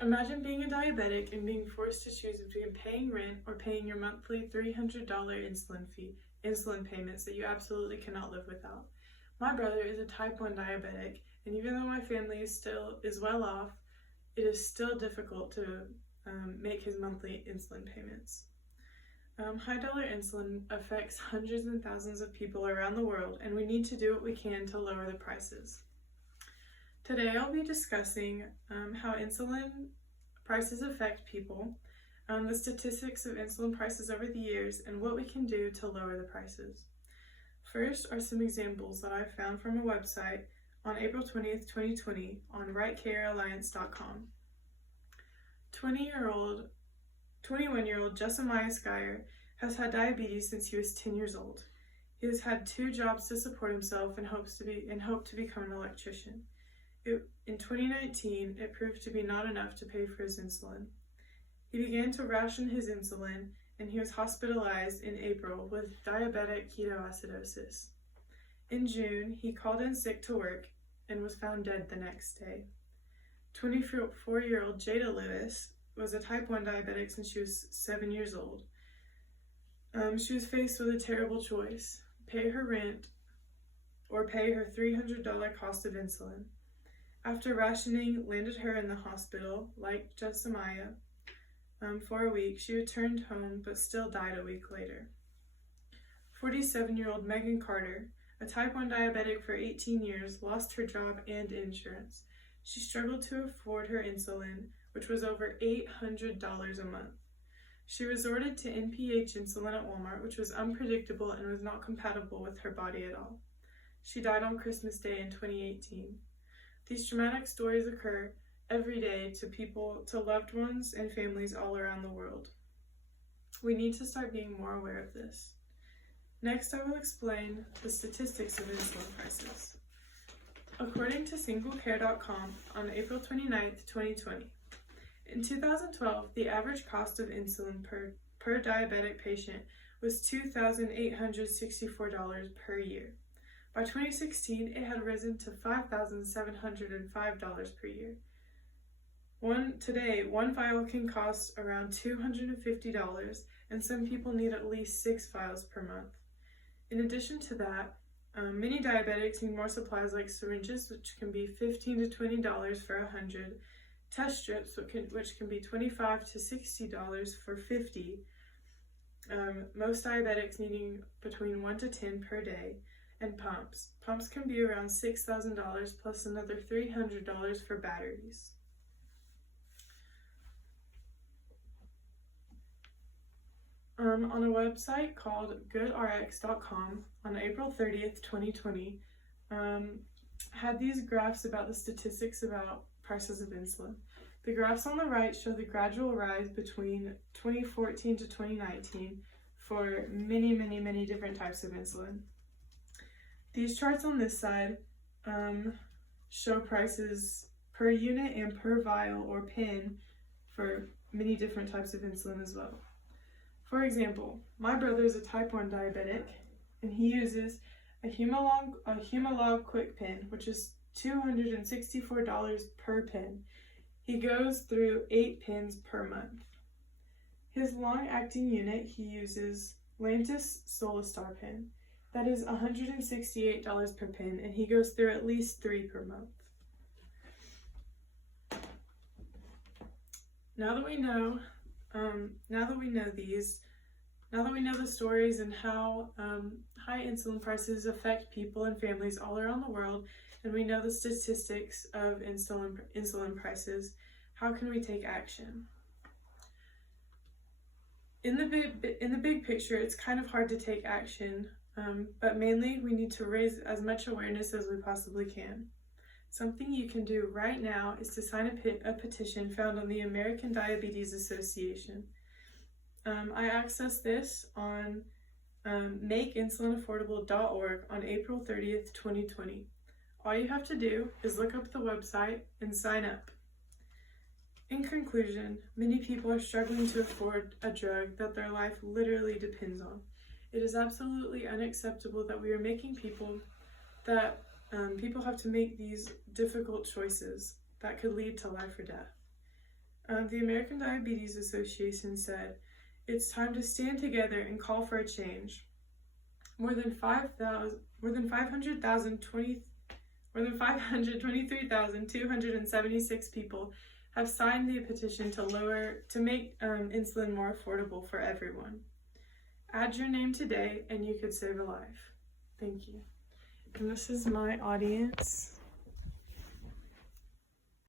Imagine being a diabetic and being forced to choose between paying rent or paying your monthly $300 insulin payments that you absolutely cannot live without. My brother is a type 1 diabetic, and even though my family is well off, it is still difficult to make his monthly insulin payments. High dollar insulin affects hundreds and thousands of people around the world, and we need to do what we can to lower the prices. Today I'll be discussing how insulin prices affect people, the statistics of insulin prices over the years, and what we can do to lower the prices. First are some examples that I found from a website on April 20th, 2020 on rightcarealliance.com. 21-year-old Jessamiah Skyer has had diabetes since he was 10 years old. He has had 2 jobs to support himself and hoped to become an electrician. In 2019, it proved to be not enough to pay for his insulin. He began to ration his insulin, and he was hospitalized in April with diabetic ketoacidosis. In June, he called in sick to work and was found dead the next day. 24-year-old Jada Lewis was a type 1 diabetic since she was 7 years old. She was faced with a terrible choice: pay her rent or pay her $300 cost of insulin. After rationing landed her in the hospital, like Jessamiah, for a week, she returned home but still died a week later. 47-year-old Megan Carter, a type 1 diabetic for 18 years, lost her job and insurance. She struggled to afford her insulin, which was over $800 a month. She resorted to NPH insulin at Walmart, which was unpredictable and was not compatible with her body at all. She died on Christmas Day in 2018. These traumatic stories occur every day to loved ones and families all around the world. We need to start being more aware of this. Next, I will explain the statistics of insulin prices. According to singlecare.com on April 29th, 2020, in 2012, the average cost of insulin per diabetic patient was $2,864 per year. By 2016, it had risen to $5,705 per year. Today, one vial can cost around $250, and some people need at least 6 vials per month. In addition to that, many diabetics need more supplies like syringes, which can be $15 to $20 for 100, test strips, which can be $25 to $60 for 50, most diabetics needing between 1 to 10 per day, and pumps. Pumps can be around $6,000 plus another $300 for batteries. On a website called goodrx.com on April 30th, 2020, had these graphs about the statistics about prices of insulin. The graphs on the right show the gradual rise between 2014 to 2019 for many different types of insulin. These charts on this side show prices per unit and per vial or pen for many different types of insulin as well. For example, my brother is a type 1 diabetic, and he uses a Humalog Quick Pen, which is $264 per pen. He goes through 8 pens per month. His long-acting unit, he uses Lantus Solastar pen. That is $168 per pen, and he goes through at least 3 per month. Now that we know the stories and how high insulin prices affect people and families all around the world, and we know the statistics of insulin prices, how can we take action? In the big picture, it's kind of hard to take action, but mainly we need to raise as much awareness as we possibly can. Something you can do right now is to sign a petition found on the American Diabetes Association. I accessed this on makeinsulinaffordable.org on April 30th, 2020. All you have to do is look up the website and sign up. In conclusion, many people are struggling to afford a drug that their life literally depends on. It is absolutely unacceptable that we are making people have to make these difficult choices that could lead to life or death. The American Diabetes Association said, "It's time to stand together and call for a change." More than 523,276 people have signed the petition to make insulin more affordable for everyone. Add your name today and you could save a life. Thank you. And this is my audience.